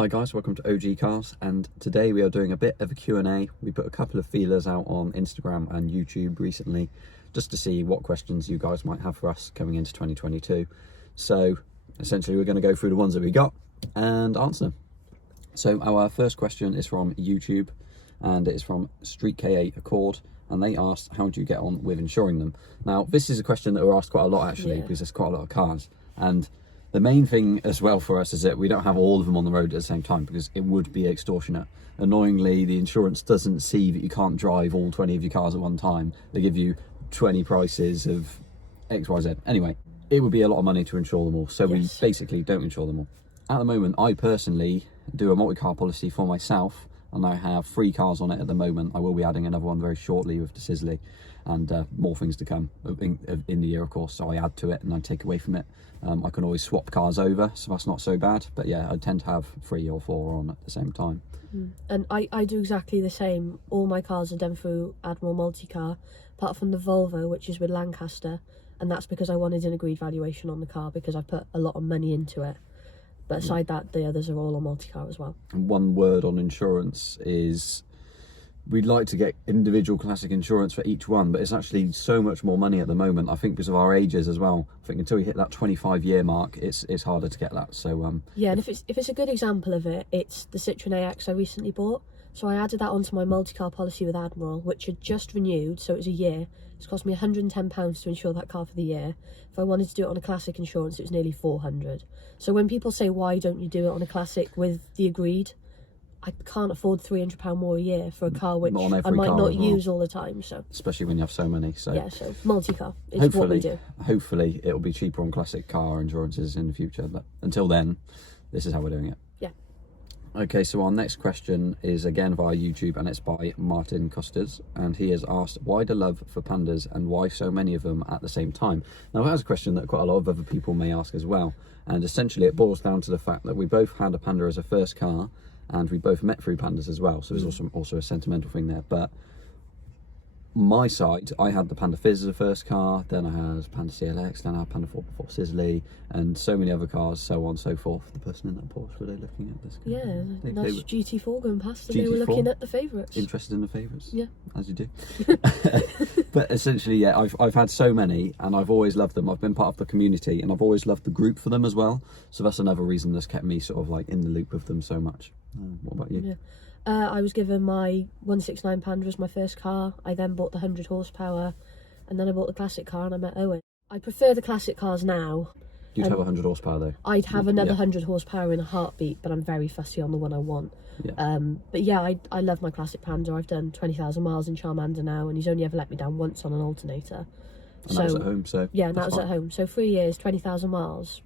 Hi guys, welcome to OG Cars, and today we are doing a bit of a Q&A. We put a couple of feelers out on Instagram and YouTube recently just to see what questions you guys might have for us coming into 2022. So essentially we're going to go through the ones that we got and answer them. So our first question is from YouTube, and it is from Street K8 Accord, and they asked, how do you get on with insuring them? Now this is a question that we're asked quite a lot actually, because there's quite a lot of cars, and the main thing as well for us is that we don't have all of them on the road at the same time, because it would be extortionate. Annoyingly, the insurance doesn't see that you can't drive all 20 of your cars at one time. They give you 20 prices of XYZ. Anyway, it would be a lot of money to insure them all, so we basically don't insure them all. At the moment, I personally do a multi-car policy for myself, and I have 3 cars on it at the moment. I will be adding another one very shortly with the Sisley, and more things to come in the year, of course. So I add to it and I take away from it. I can always swap cars over, so that's not so bad. But yeah, I tend to have 3 or 4 on at the same time. And I do exactly the same. All my cars are done through Admiral Multicar, apart from the Volvo, which is with Lancaster, and that's because I wanted an agreed valuation on the car because I put a lot of money into it. But aside that, the others are all on Multicar as well. And one word on insurance is, we'd like to get individual classic insurance for each one, but it's actually so much more money at the moment, I think, because of our ages as well. I think until you hit that 25-year mark, it's harder to get that. So yeah, and if it's a good example of it, it's the Citroen AX I recently bought. So I added that onto my multi-car policy with Admiral, which had just renewed, so it was a year. It's cost me £110 to insure that car for the year. If I wanted to do it on a classic insurance, it was nearly £400. So when people say, why don't you do it on a classic with the agreed, I can't afford £300 more a year for a car which I might not use all the time. So especially when you have so many. So yeah, so multi-car is what we do. Hopefully it'll be cheaper on classic car insurances in the future, but until then, this is how we're doing it. Yeah. Okay, so our next question is again via YouTube, and it's by Martin Costas, and he has asked, why the love for Pandas and why so many of them at the same time? Now that's a question that quite a lot of other people may ask as well, and essentially it boils down to the fact that we both had a Panda as a first car, and we both met through Pandas as well, so there's also a sentimental thing there. But my side, I had the Panda Fizz as a first car, then I had Panda CLX, then I had Panda 4x4 Sisley, and so many other cars, so on and so forth. The person in that Porsche, were they looking at this car? Yeah, nice GT4 going past, and they were looking at the favourites. Interested in the favourites? Yeah. As you do. But essentially, yeah, I've had so many, and I've always loved them. I've been part of the community, and I've always loved the group for them as well. So that's another reason that's kept me sort of like in the loop with them so much. What about you? Yeah. I was given my 169 Panda as my first car. I then bought the 100 horsepower, and then I bought the classic car, and I met Owen. I prefer the classic cars now. You'd have 100 horsepower though? I'd have another 100 horsepower in a heartbeat, but I'm very fussy on the one I want. Yeah. But yeah, I love my classic Panda. I've done 20,000 miles in Charmander now, and he's only ever let me down once on an alternator. And that was at home, so yeah, that was at home. So 3 years, 20,000 miles.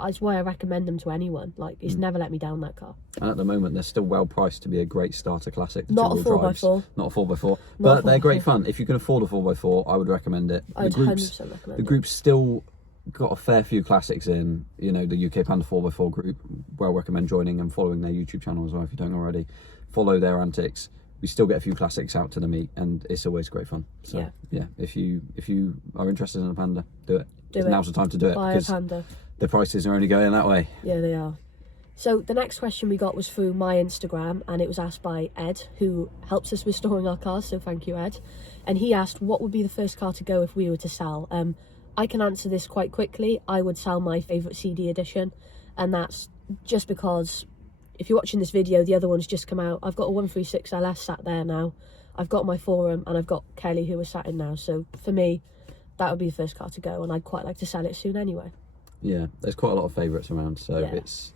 That's why I recommend them to anyone. Like, it's never let me down, that car. And at the moment, they're still well priced to be a great starter classic. Not a 4x4. Not a 4x4. But they're great fun. If you can afford a 4x4, I would recommend it. I'd 100% recommend it. The group's still got a fair few classics in, you know, the UK Panda 4x4 group. Well recommend joining and following their YouTube channel as well if you don't already. Follow their antics. We still get a few classics out to the meet, and it's always great fun. So yeah, if you are interested in a Panda, do it. Now's the time to do it. Buy a Panda. The prices are only going that way. Yeah, they are. So the next question we got was through my Instagram, and it was asked by Ed, who helps us with storing our cars, so thank you, Ed. And he asked, what would be the first car to go if we were to sell? I can answer this quite quickly. I would sell my favourite CD edition, and that's just because if you're watching this video, the other one's just come out. I've got a 136 LS sat there now. I've got my Forum, and I've got Kelly, who we're sat in now. So for me, that would be the first car to go, and I'd quite like to sell it soon anyway. Yeah, there's quite a lot of favourites around, so it's,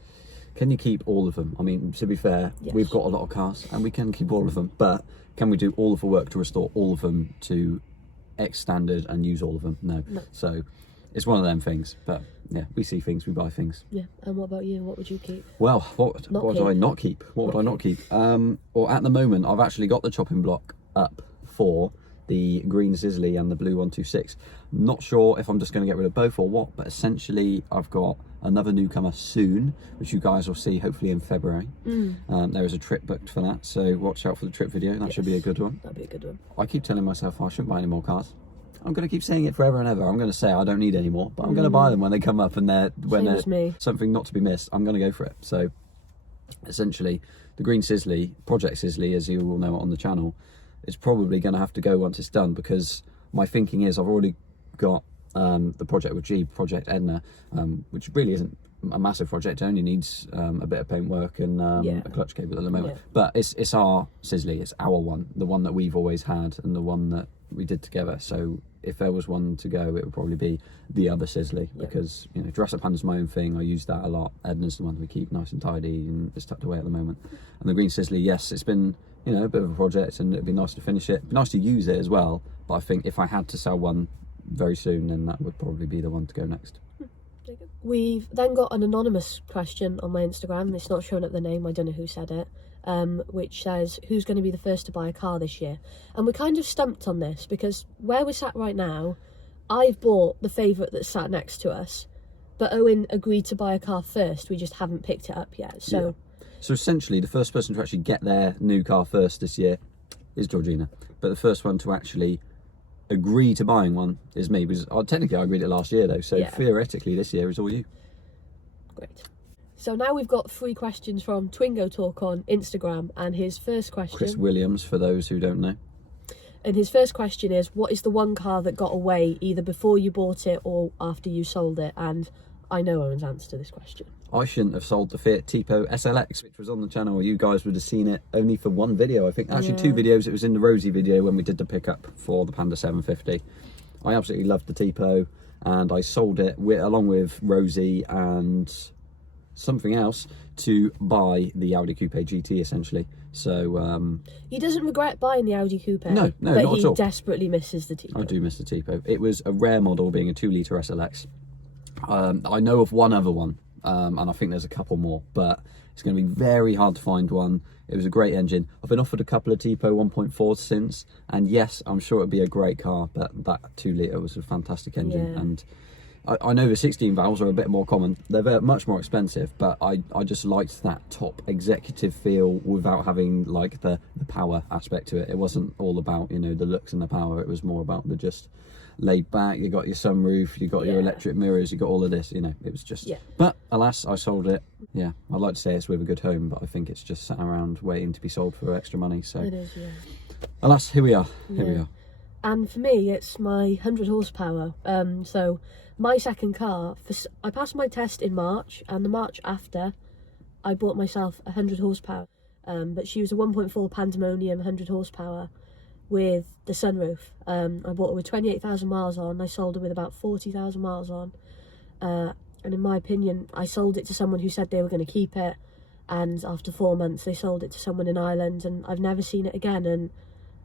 can you keep all of them? I mean, to be fair, we've got a lot of cars and we can keep all of them, but can we do all of the work to restore all of them to X standard and use all of them? No. So it's one of them things, but yeah, we see things, we buy things. Yeah. And what about you? What would you keep? Well, what would I not keep? What would I not keep? Well, at the moment, I've actually got the chopping block up for the green Sisley and the blue 126. Not sure if I'm just going to get rid of both or what, but essentially I've got another newcomer soon, which you guys will see hopefully in February. There is a trip booked for that, so watch out for the trip video. That should be a good one. That'd be a good one. I keep telling myself I shouldn't buy any more cars. I'm going to keep saying it forever and ever. I'm going to say I don't need any more, but I'm going to buy them when they come up, and when there's something not to be missed, I'm going to go for it. So essentially the Green Sisley, Project Sisley, as you all know on the channel, is probably going to have to go once it's done, because my thinking is I've already got the project with G, Project Edna, which really isn't a massive project. It only needs a bit of paintwork and a clutch cable at the moment. But it's our Sisley, it's our one, the one that we've always had and the one that we did together. So if there was one to go, it would probably be the other Sisley, because Dress Up Pandas my own thing. I use that a lot. Edna's the one we keep nice and tidy and it's tucked away at the moment. And the Green Sisley, yes, it's been a bit of a project, and it'd be nice to finish it. It'd be nice to use it as well. But I think if I had to sell one very soon, then that would probably be the one to go next. We've then got an anonymous question on my Instagram. It's not showing up the name, I don't know who said it, which says, who's going to be the first to buy a car this year? And we're kind of stumped on this, because where we're sat right now, I've bought the favourite that's sat next to us, but Owen agreed to buy a car first. We just haven't picked it up yet. So essentially the first person to actually get their new car first this year is Georgina, but the first one to actually agree to buying one is me, because technically I agreed it last year though, so theoretically this year is all you. Great. So now we've got 3 questions from Twingo Talk on Instagram, and his first question, Chris Williams, for those who don't know, and his first question is, what is the one car that got away either before you bought it or after you sold it? And I know Owen's answer to this question. I shouldn't have sold the Fiat Tipo SLX, which was on the channel. You guys would have seen it only for one video, I think. Actually, 2 videos. It was in the Rosie video when we did the pickup for the Panda 750. I absolutely loved the Tipo, and I sold it along with Rosie and something else to buy the Audi Coupe GT, essentially. So he doesn't regret buying the Audi Coupe. No, but not at all. He desperately misses the Tipo. I do miss the Tipo. It was a rare model, being a 2-litre SLX. I know of one other one, and I think there's a couple more, but it's going to be very hard to find one. It was a great engine. I've been offered a couple of Tipo 1.4s since, and yes, I'm sure it'd be a great car, but that 2-litre was a fantastic engine. And I know the 16 valves are a bit more common. They're much more expensive, but I just liked that top executive feel without having like the power aspect to it. It wasn't all about the looks and the power. It was more about the just laid back. You got your sunroof, you got your electric mirrors, you got all of this. It was just. But alas, I sold it. Yeah, I'd like to say it's with a good home, but I think it's just sat around waiting to be sold for extra money. So it is. Alas, here we are. Here we are. And for me, it's my 100 horsepower. So my second car, I passed my test in March, and the March after, I bought myself 100 horsepower. But she was a 1.4 Pandemonium 100 horsepower with the sunroof. I bought her with 28,000 miles on. I sold her with about 40,000 miles on. And in my opinion, I sold it to someone who said they were going to keep it. And after 4 months, they sold it to someone in Ireland, and I've never seen it again. And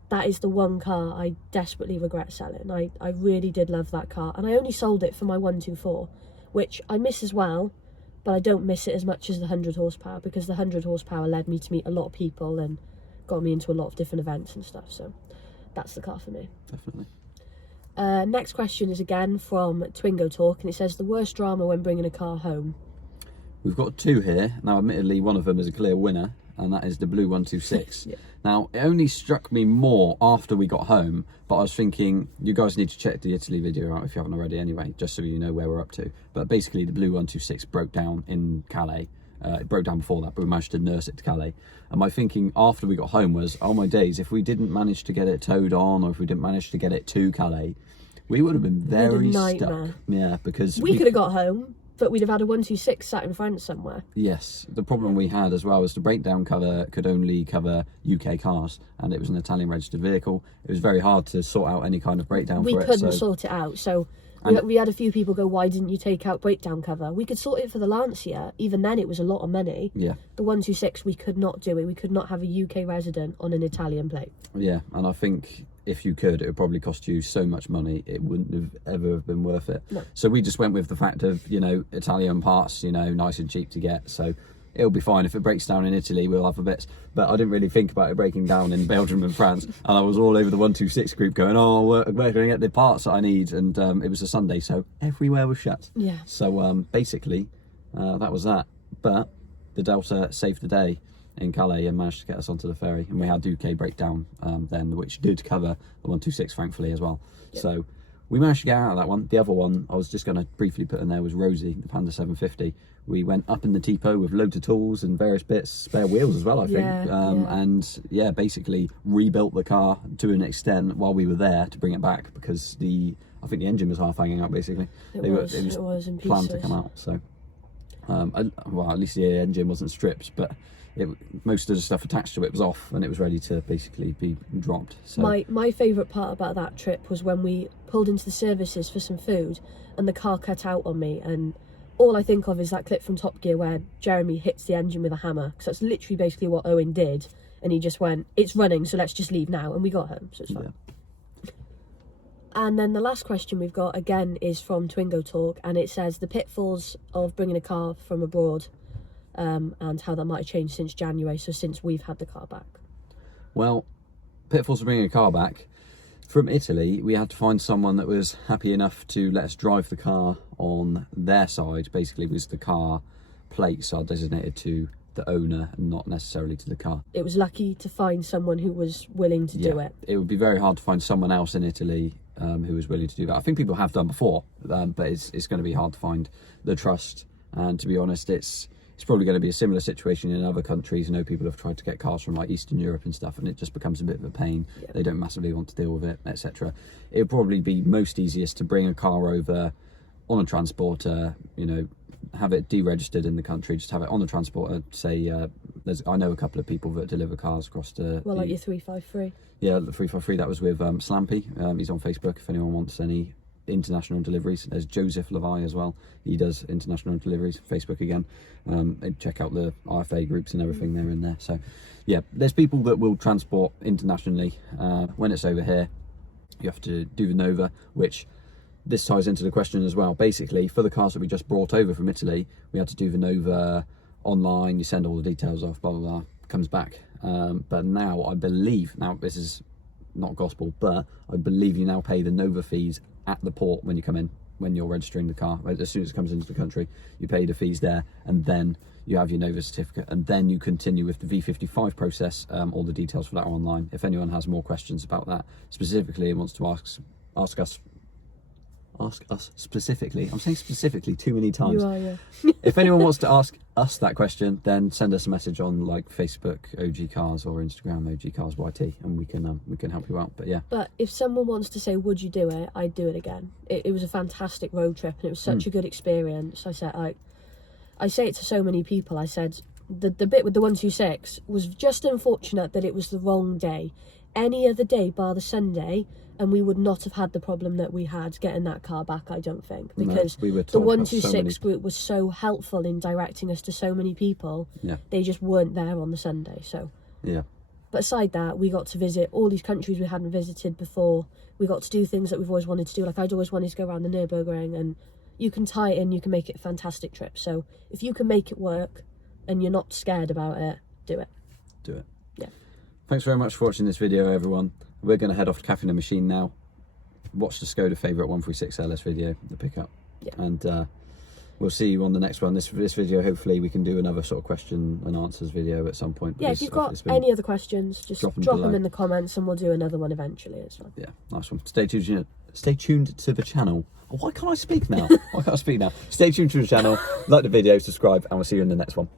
that is the one car I desperately regret selling. I really did love that car, and I only sold it for my 124, which I miss as well, but I don't miss it as much as the 100 horsepower, because the 100 horsepower led me to meet a lot of people and got me into a lot of different events and stuff. So that's the car for me. Definitely. Next question is again from Twingo Talk, and it says, the worst drama when bringing a car home. We've got 2 here. Now, admittedly, one of them is a clear winner, and that is the blue 126. Now, it only struck me more after we got home, but I was thinking, you guys need to check the Italy video out if you haven't already anyway, just so you know where we're up to. But basically, the blue 126 broke down in Calais. It broke down before that, but we managed to nurse it to Calais. And my thinking after we got home was, oh my days, if we didn't manage to get it towed on, or if we didn't manage to get it to Calais, we would have been very stuck. Yeah, because we could have got home, but we'd have had a 126 sat in front somewhere. Yes, the problem we had as well was the breakdown cover could only cover UK cars, and it was an Italian registered vehicle. It was very hard to sort out any kind of breakdown for it. We couldn't sort it out, so we had a few people go, why didn't you take out breakdown cover? We could sort it for the Lancia. Even then, it was a lot of money. Yeah. The 126, we could not do it. We could not have a UK resident on an Italian plate. Yeah, and I think if you could, it would probably cost you so much money, it wouldn't have ever been worth it. No. So we just went with the fact of, Italian parts, nice and cheap to get. So it'll be fine. If it breaks down in Italy, we'll have a bit. But I didn't really think about it breaking down in Belgium and France. And I was all over the 126 group going, oh, we're going to get the parts that I need. And it was a Sunday, so everywhere was shut. Yeah. So basically, that was that. But the Delta saved the day in Calais and managed to get us onto the ferry, and we had UK breakdown then, which did cover the 126 thankfully as well. Yep. So we managed to get out of that one. The other one I was just going to briefly put in there was Rosie, the Panda 750. We went up in the Tipo with loads of tools and various bits, spare wheels as well, I think. And yeah, basically rebuilt the car to an extent while we were there to bring it back, because I think the engine was half hanging out, basically. It was in pieces. Planned to come out, so well, at least the engine wasn't stripped, but most of the stuff attached to it was off, and it was ready to basically be dropped. So my favourite part about that trip was when we pulled into the services for some food and the car cut out on me, and all I think of is that clip from Top Gear where Jeremy hits the engine with a hammer, because that's literally basically what Owen did, and he just went, it's running, so let's just leave now, and we got home, so it's fine. Yeah. And then the last question we've got, again, is from Twingo Talk, and it says the pitfalls of bringing a car from abroad, and how that might have changed since January, so since we've had the car back. Well, pitfalls of bringing a car back. From Italy, we had to find someone that was happy enough to let us drive the car on their side. Basically, because the car plates are designated to the owner and not necessarily to the car. It was lucky to find someone who was willing to do it. It would be very hard to find someone else in Italy who was willing to do that. I think people have done before, but it's going to be hard to find the trust. And to be honest, it's probably going to be a similar situation in other countries. I know people have tried to get cars from like Eastern Europe and stuff, and it just becomes a bit of a pain. Yeah. They don't massively want to deal with it, etc. It would probably be most easiest to bring a car over on a transporter, you know, have it deregistered in the country, just have it on the transporter. Say, I know a couple of people that deliver cars across the... Well, like your 353. Yeah, the 353, that was with Slampy. He's on Facebook if anyone wants any international deliveries. There's Joseph Levi as well. He does international deliveries. Facebook again. Check out the RFA groups and everything, they're in there. So yeah, there's people that will transport internationally. When it's over here, you have to do the Nova, which this ties into the question as well. Basically, for the cars that we just brought over from Italy, we had to do the Nova online. You send all the details off, blah blah blah, comes back. But now I believe, now this is not gospel, but I believe you now pay the Nova fees at the port when you come in, when you're registering the car. As soon as it comes into the country, you pay the fees there, and then you have your Nova certificate, and then you continue with the V55 process. All the details for that are online. If anyone has more questions about that specifically and wants to ask us specifically, I'm saying specifically too many times. You are, yeah. If anyone wants to ask us that question, then send us a message on like Facebook OG Cars or Instagram OG Cars YT, and we can help you out. But yeah. But if someone wants to say, would you do it? I'd do it again. It was a fantastic road trip, and it was such a good experience. I said, I say it to so many people. I said the bit with the 126 was just unfortunate that it was the wrong day. Any other day bar the Sunday, and we would not have had the problem that we had getting that car back, I don't think, because the 126 group was so helpful in directing us to so many people. Yeah. They just weren't there on the Sunday. So yeah. But aside that, we got to visit all these countries we hadn't visited before. We got to do things that we've always wanted to do. Like I'd always wanted to go around the Nürburgring, and you can tie it in, you can make it a fantastic trip. So if you can make it work and you're not scared about it, do it. Do it. Yeah. Thanks very much for watching this video, everyone. We're going to head off to Cafe in the Machine now. Watch the Skoda Favourite 136 LS video, the pickup. Yeah. And we'll see you on the next one. This video, hopefully we can do another sort of question and answers video at some point. Yeah, if you've got any other questions, just drop them in the comments and we'll do another one eventually as well. Yeah, nice one. Stay tuned to the channel. Oh, why can't I speak now? Why can't I speak now? Stay tuned to the channel, like the video, subscribe, and we'll see you in the next one.